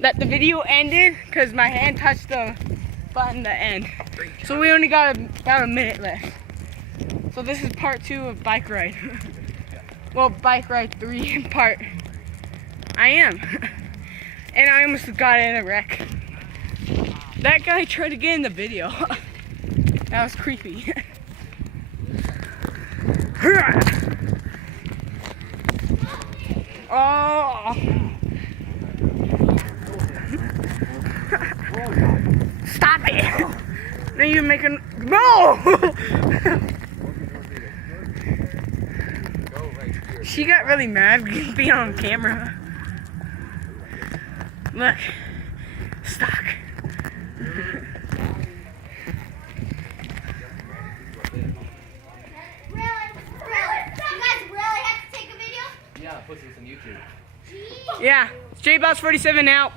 that the video ended because my hand touched the button to end. So we only got about a minute left. So this is part 2 of bike ride. Well, bike ride 3 part. I am. And I almost got in a wreck. That guy tried to get in the video. That was creepy. Oh. Stop it! Now you're making no. She got really mad being on camera. Look, stuck. Yeah, put this on YouTube. Yeah, JBoss47 out.